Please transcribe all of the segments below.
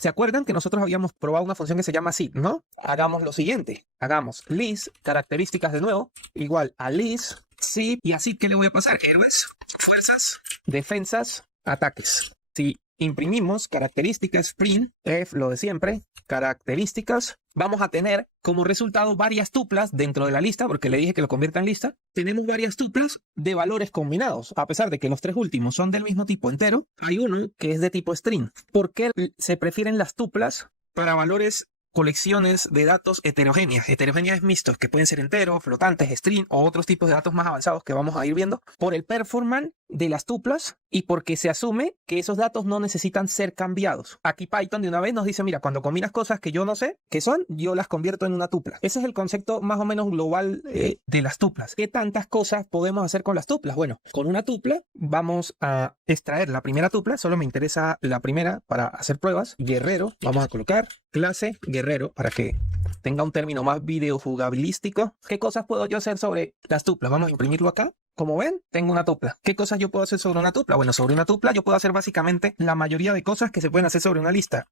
¿Se acuerdan que nosotros habíamos probado una función que se llama SID, no? Hagamos lo siguiente. Hagamos list, características de nuevo, igual a list, SID, y así, ¿qué le voy a pasar? Héroes, fuerzas, defensas, ataques. Si imprimimos características print, lo de siempre, características, vamos a tener como resultado varias tuplas dentro de la lista, porque le dije que lo convierta en lista. Tenemos varias tuplas de valores combinados. A pesar de que los tres últimos son del mismo tipo entero, hay uno que es de tipo string. ¿Por qué se prefieren las tuplas para valores, colecciones de datos heterogéneas? Heterogéneas es mixtos, que pueden ser enteros, flotantes, string o otros tipos de datos más avanzados que vamos a ir viendo. Por el performance de las tuplas y porque se asume que esos datos no necesitan ser cambiados. Aquí Python de una vez nos dice, mira, cuando combinas cosas que yo no sé qué son, yo las convierto en una tupla. Ese es el concepto más o menos global de las tuplas. ¿Qué tantas cosas podemos hacer con las tuplas? Bueno, con una tupla vamos a extraer la primera tupla, solo me interesa la primera para hacer pruebas. Guerrero, vamos a colocar clase guerrero para que tenga un término más videojugabilístico. ¿Qué cosas puedo yo hacer sobre las tuplas? Vamos a imprimirlo acá. Como ven, tengo una tupla. ¿Qué cosas yo puedo hacer sobre una tupla? Bueno, sobre una tupla yo puedo hacer básicamente la mayoría de cosas que se pueden hacer sobre una lista.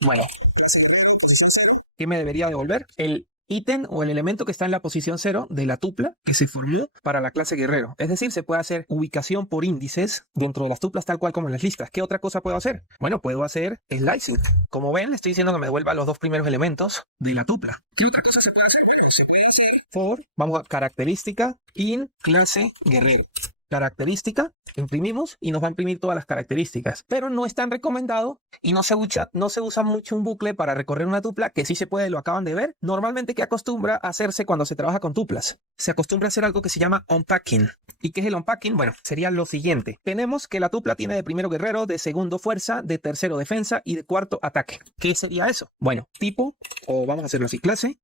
Bueno, ¿qué me debería devolver? El ítem o el elemento que está en la posición 0 de la tupla que se formó para la clase guerrero. Es decir, se puede hacer ubicación por índices dentro de las tuplas tal cual como en las listas. ¿Qué otra cosa puedo hacer? Bueno, puedo hacer slicing. Como ven, le estoy diciendo que me devuelva los dos primeros elementos de la tupla. ¿Qué otra cosa se puede hacer? For, vamos a característica, in clase guerrero. Característica, imprimimos y nos va a imprimir todas las características. Pero no es tan recomendado y no se usa mucho un bucle para recorrer una tupla, que sí se puede, lo acaban de ver. Normalmente, ¿qué acostumbra a hacerse cuando se trabaja con tuplas? Se acostumbra a hacer algo que se llama unpacking. ¿Y qué es el unpacking? Bueno, sería lo siguiente. Tenemos que la tupla tiene de primero guerrero, de segundo fuerza, de tercero defensa y de cuarto ataque. ¿Qué sería eso? Bueno, tipo, o vamos a hacerlo así, clase,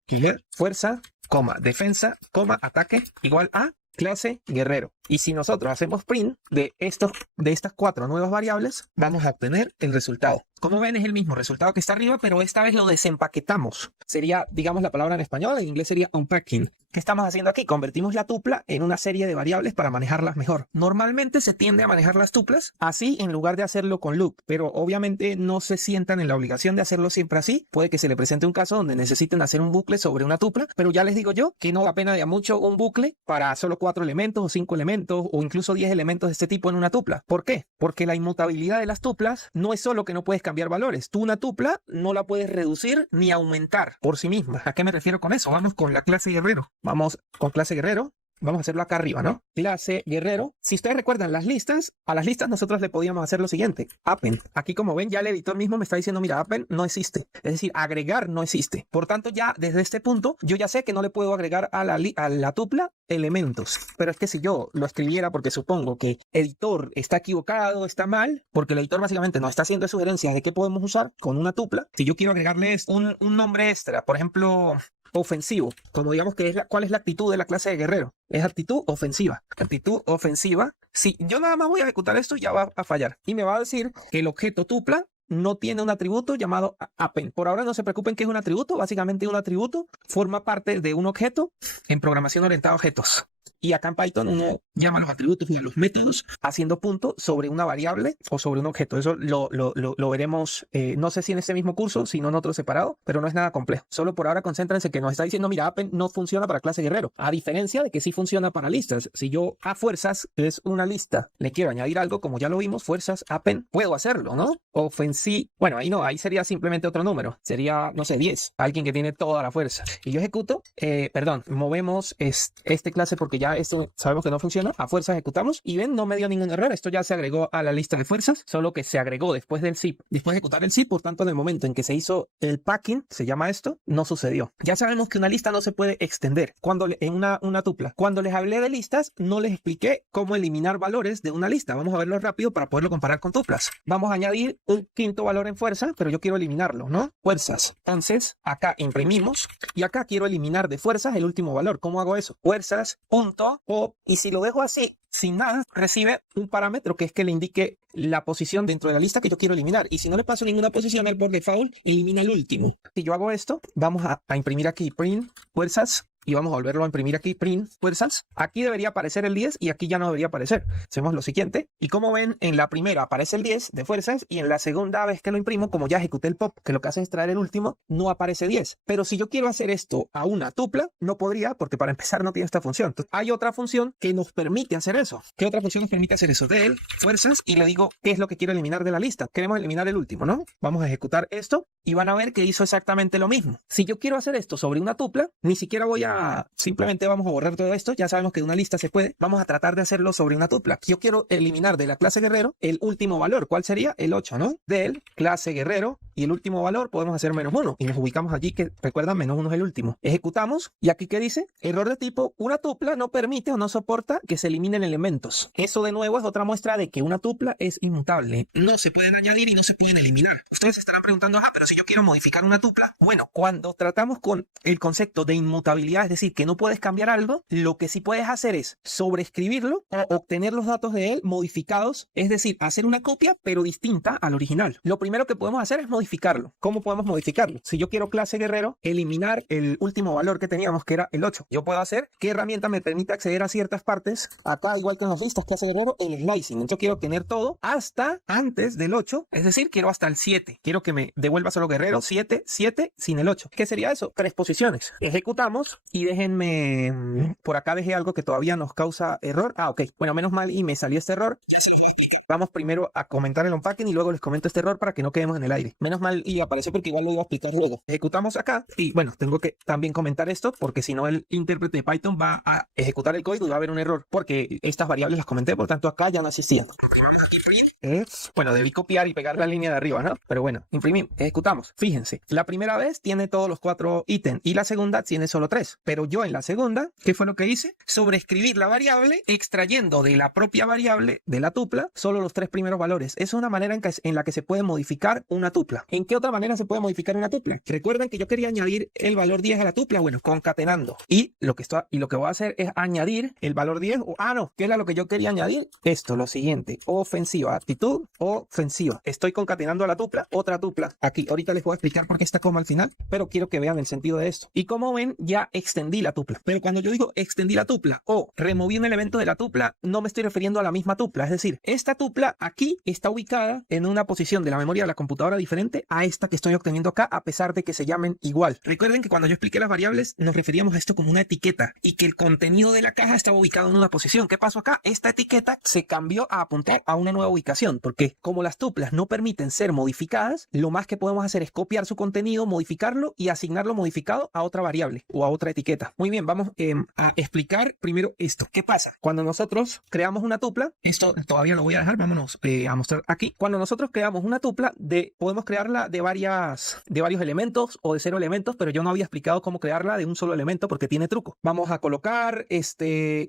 fuerza, coma, defensa, coma, ataque, igual a clase guerrero. Y si nosotros hacemos print de estas 4 nuevas variables, vamos a obtener el resultado. Como ven, es el mismo resultado que está arriba, pero esta vez lo desempaquetamos. Sería, digamos, la palabra en español, en inglés sería unpacking. ¿Qué estamos haciendo aquí? Convertimos la tupla en una serie de variables para manejarlas mejor. Normalmente se tiende a manejar las tuplas así en lugar de hacerlo con loop, pero obviamente no se sientan en la obligación de hacerlo siempre así. Puede que se le presente un caso donde necesiten hacer un bucle sobre una tupla, pero ya les digo yo que no da pena de mucho un bucle para solo 4 elementos o 5 elementos o incluso 10 elementos de este tipo en una tupla. ¿Por qué? Porque la inmutabilidad de las tuplas no es solo que no puedes cambiar valores. Tú una tupla no la puedes reducir ni aumentar por sí misma. ¿A qué me refiero con eso? Vamos con la clase guerrero. Vamos con clase guerrero. Vamos a hacerlo acá arriba, ¿no? Clase guerrero. Si ustedes recuerdan las listas, a las listas nosotros le podíamos hacer lo siguiente. Append. Aquí, como ven, ya el editor mismo me está diciendo, mira, append no existe. Es decir, agregar no existe. Por tanto, ya desde este punto, yo ya sé que no le puedo agregar a la tupla elementos. Pero es que si yo lo escribiera, porque supongo que el editor está equivocado, está mal, porque el editor básicamente nos está haciendo sugerencias de qué podemos usar con una tupla. Si yo quiero agregarle un nombre extra, por ejemplo, ofensivo, como digamos que es ¿cuál es la actitud de la clase de guerrero? Es actitud ofensiva. Actitud ofensiva. Si yo nada más voy a ejecutar esto, ya va a fallar. Y me va a decir que el objeto tupla no tiene un atributo llamado append. Por ahora no se preocupen que es un atributo. Básicamente un atributo forma parte de un objeto en programación orientada a objetos. Y acá en Python uno llama a los atributos y a los métodos haciendo punto sobre una variable o sobre un objeto. Eso lo veremos, no sé si en este mismo curso, sino en otro separado, pero no es nada complejo. Solo por ahora concéntrense que nos está diciendo, mira, append no funciona para clase guerrero, a diferencia de que sí funciona para listas. Si yo a fuerzas es una lista, le quiero añadir algo, como ya lo vimos, fuerzas, append, puedo hacerlo, ¿no? Ofensivo, bueno, ahí no, ahí sería simplemente otro número, sería, no sé, 10, alguien que tiene toda la fuerza. Y yo ejecuto, movemos este clase porque ya esto sabemos que no funciona. A fuerza ejecutamos y ven, no me dio ningún error. Esto ya se agregó a la lista de fuerzas, solo que se agregó después del zip, después de ejecutar el zip. Por tanto, en el momento en que se hizo el packing, se llama esto, no sucedió. Ya sabemos que una lista no se puede extender en una tupla. Cuando les hablé de listas, no les expliqué cómo eliminar valores de una lista. Vamos a verlo rápido para poderlo comparar con tuplas. Vamos a añadir un quinto valor en fuerza, pero yo quiero eliminarlo, ¿no? Fuerzas. Entonces, acá imprimimos y acá quiero eliminar de fuerzas el último valor. ¿Cómo hago eso? Fuerzas, punto, pop, y si lo dejo así, sin nada, recibe un parámetro que es que le indique la posición dentro de la lista que yo quiero eliminar. Y si no le paso ninguna posición, él por default elimina el último. Si yo hago esto, vamos a imprimir aquí print fuerzas y vamos a volverlo a imprimir aquí, print fuerzas. Aquí debería aparecer el 10 y aquí ya no debería aparecer. Hacemos lo siguiente y como ven, en la primera aparece el 10 de fuerzas y en la segunda vez que lo imprimo, como ya ejecuté el pop, que lo que hace es traer el último, no aparece 10. Pero si yo quiero hacer esto a una tupla, no podría, porque para empezar no tiene esta función. Entonces, hay otra función que nos permite hacer eso. ¿Qué otra función nos permite hacer eso? Del fuerzas y le digo qué es lo que quiero eliminar de la lista. Queremos eliminar el último, ¿no? Vamos a ejecutar esto y van a ver que hizo exactamente lo mismo. Si yo quiero hacer esto sobre una tupla, ni siquiera simplemente vamos a borrar todo esto. Ya sabemos que de una lista se puede. Vamos a tratar de hacerlo sobre una tupla. Yo quiero eliminar de la clase guerrero el último valor. ¿Cuál sería? El 8, ¿no? Del clase guerrero y el último valor podemos hacer -1 y nos ubicamos allí que recuerdan -1 es el último. Ejecutamos y aquí ¿qué dice? Error de tipo, una tupla no permite o no soporta que se eliminen elementos. Eso de nuevo es otra muestra de que una tupla es inmutable. No se pueden añadir y no se pueden eliminar. Ustedes estarán preguntando, pero si yo quiero modificar una tupla. Bueno, cuando tratamos con el concepto de inmutabilidad, es decir, que no puedes cambiar algo, lo que sí puedes hacer es sobreescribirlo o obtener los datos de él modificados, es decir, hacer una copia pero distinta al original. Lo primero que podemos hacer es modificarlo. ¿Cómo podemos modificarlo? Si yo quiero clase guerrero, eliminar el último valor que teníamos, que era el 8. Yo puedo hacer qué herramienta me permite acceder a ciertas partes. Acá, igual que en las listas clase guerrero, el slicing. Entonces quiero obtener todo hasta antes del 8, es decir, quiero hasta el 7. Quiero que me devuelva solo guerrero 7, 7 sin el 8. ¿Qué sería eso? 3 posiciones. Ejecutamos y déjenme, por acá dejé algo que todavía nos causa error. Ok. Bueno, menos mal y me salió este error. Vamos primero a comentar el unpacking y luego les comento este error para que no quedemos en el aire. Menos mal y apareció porque igual lo iba a explicar luego. Ejecutamos acá y bueno, tengo que también comentar esto porque si no el intérprete de Python va a ejecutar el código y va a haber un error porque estas variables las comenté, por tanto acá ya no existían. Bueno, debí copiar y pegar la línea de arriba, ¿no? Pero bueno, imprimimos, ejecutamos. Fíjense, la primera vez tiene todos los 4 ítems y la segunda tiene solo 3. Pero yo en la segunda, ¿qué fue lo que hice? Sobreescribir la variable extrayendo de la propia variable de la tupla solo los 3 primeros valores. Es una manera en la que se puede modificar una tupla. ¿En qué otra manera se puede modificar una tupla? Recuerden que yo quería añadir el valor 10 a la tupla. Bueno, concatenando. Y lo que voy a hacer es añadir el valor 10. No, ¿qué era lo que yo quería añadir? Esto, lo siguiente. Ofensiva, actitud ofensiva. Estoy concatenando a la tupla, otra tupla. Aquí, ahorita les voy a explicar por qué está coma al final, pero quiero que vean el sentido de esto. Y como ven, ya extendí la tupla. Pero cuando yo digo extendí la tupla o removí un elemento de la tupla, no me estoy refiriendo a la misma tupla. Es decir, esta tupla aquí está ubicada en una posición de la memoria de la computadora diferente a esta que estoy obteniendo acá, a pesar de que se llamen igual. Recuerden que cuando yo expliqué las variables, nos referíamos a esto como una etiqueta y que el contenido de la caja estaba ubicado en una posición. ¿Qué pasó acá? Esta etiqueta se cambió a apuntar a una nueva ubicación, porque como las tuplas no permiten ser modificadas, lo más que podemos hacer es copiar su contenido, modificarlo y asignarlo modificado a otra variable o a otra etiqueta. Muy bien, vamos a explicar primero esto. ¿Qué pasa? Cuando nosotros creamos una tupla, esto todavía lo voy a dejar, vámonos a mostrar aquí. Cuando nosotros creamos una tupla, podemos crearla de varios elementos o de 0 elementos, pero yo no había explicado cómo crearla de un solo elemento porque tiene truco. Vamos a colocar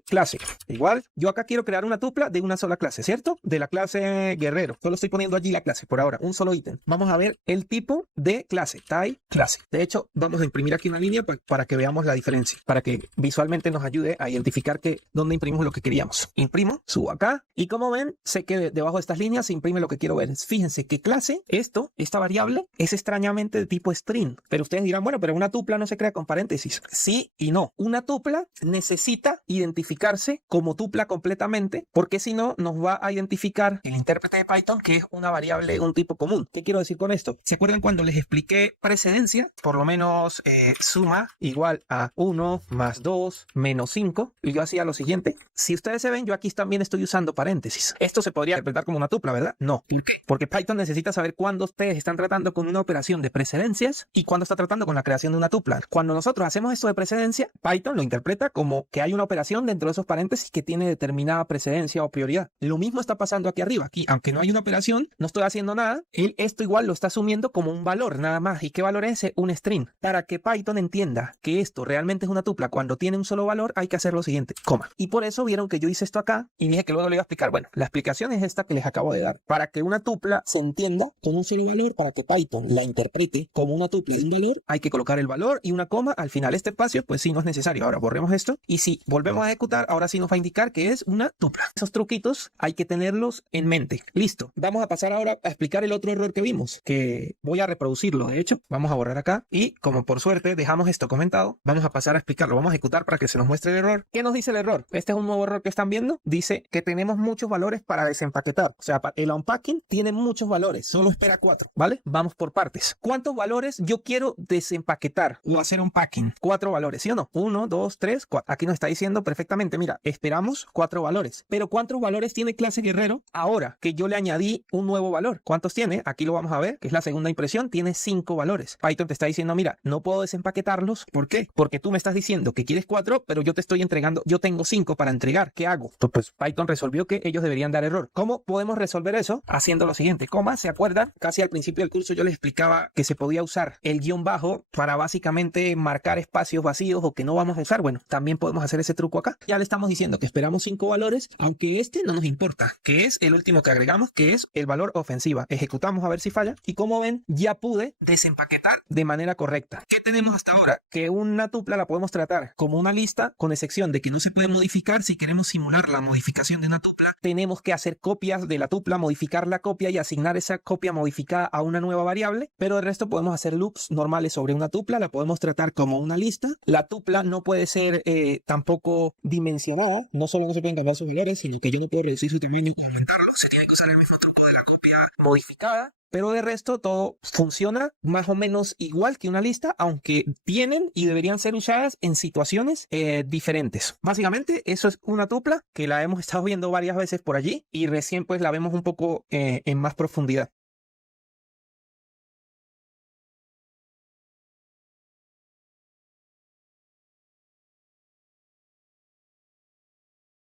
clase. Igual, yo acá quiero crear una tupla de una sola clase, ¿cierto? De la clase guerrero. Solo estoy poniendo allí la clase por ahora, un solo ítem. Vamos a ver el tipo de clase, type clase. De hecho, vamos a imprimir aquí una línea para que veamos la diferencia, para que visualmente nos ayude a identificar dónde imprimimos lo que queríamos. Imprimo, subo acá y como ven, sé que debajo de estas líneas se imprime lo que quiero ver. Fíjense que clase, esta variable, es extrañamente de tipo string. Pero ustedes dirán, bueno, pero una tupla no se crea con paréntesis. Sí y no. Una tupla necesita identificarse como tupla completamente, porque si no, nos va a identificar el intérprete de Python que es una variable de un tipo común. ¿Qué quiero decir con esto? ¿Se acuerdan cuando les expliqué precedencia? Por lo menos suma igual a 1 más 2 menos 5. Y yo hacía lo siguiente. Si ustedes se ven, yo aquí también estoy usando paréntesis. Esto se podría interpretar como una tupla, ¿verdad? No. ¿Por qué? Porque Python necesita saber cuándo ustedes están tratando con una operación de precedencias y cuándo está tratando con la creación de una tupla. Cuando nosotros hacemos esto de precedencia, Python lo interpreta como que hay una operación dentro de esos paréntesis que tiene determinada precedencia o prioridad. Lo mismo está pasando aquí arriba. Aquí, aunque no hay una operación, no estoy haciendo nada, esto igual lo está asumiendo como un valor nada más. ¿Y qué valor es ese? Un string. Para que Python entienda que esto realmente es una tupla cuando tiene un solo valor, hay que hacer lo siguiente, coma. Y por eso vieron que yo hice esto acá y dije que luego le iba a explicar. Bueno, la explicación instrucción es esta que les acabo de dar. Para que una tupla se entienda con un solo valor, para que Python la interprete como una tupla de un valor, hay que colocar el valor y una coma al final. Este espacio, pues sí, no es necesario. Ahora borremos esto y si volvemos a ejecutar, ahora sí nos va a indicar que es una tupla. Esos truquitos hay que tenerlos en mente. Listo. Vamos a pasar ahora a explicar el otro error que vimos, que voy a reproducirlo. De hecho, vamos a borrar acá y como por suerte dejamos esto comentado, vamos a pasar a explicarlo. Vamos a ejecutar para que se nos muestre el error. ¿Qué nos dice el error? Este es un nuevo error que están viendo. Dice que tenemos muchos valores para desempaquetar. O sea, el unpacking tiene muchos valores. Solo espera 4, ¿vale? Vamos por partes. ¿Cuántos valores yo quiero desempaquetar o hacer un packing? 4 valores, ¿sí o no? 1, 2, 3, 4. Aquí nos está diciendo perfectamente, mira, esperamos 4 valores. Pero ¿cuántos valores tiene clase guerrero ahora que yo le añadí un nuevo valor? ¿Cuántos tiene? Aquí lo vamos a ver, que es la segunda impresión. Tiene 5 valores. Python te está diciendo, mira, no puedo desempaquetarlos. ¿Por qué? Porque tú me estás diciendo que quieres 4, pero yo te estoy entregando, yo tengo 5 para entregar. ¿Qué hago? Pues Python resolvió que ellos deberían dar error. ¿Cómo podemos resolver eso? Haciendo lo siguiente. Coma, ¿se acuerdan? Casi al principio del curso yo les explicaba que se podía usar el guión bajo para básicamente marcar espacios vacíos o que no vamos a usar. Bueno, también podemos hacer ese truco acá. Ya le estamos diciendo que esperamos 5 valores, aunque este no nos importa, que es el último que agregamos, que es el valor ofensiva. Ejecutamos a ver si falla y como ven, ya pude desempaquetar de manera correcta. ¿Qué tenemos hasta ahora? Que una tupla la podemos tratar como una lista, con excepción de que no se puede modificar. Si queremos simular la modificación de una tupla, tenemos que hacer copias de la tupla, modificar la copia y asignar esa copia modificada a una nueva variable, pero el resto podemos hacer loops normales sobre una tupla, la podemos tratar como una lista. La tupla no puede ser tampoco dimensionada, no solo no se pueden cambiar sus valores, sino que yo no puedo reducir su tamaño o aumentarlo, se tiene que usar el mismo truco de la copia modificada. Pero de resto todo funciona más o menos igual que una lista, aunque tienen y deberían ser usadas en situaciones diferentes. Básicamente eso es una tupla que la hemos estado viendo varias veces por allí y recién pues la vemos un poco en más profundidad.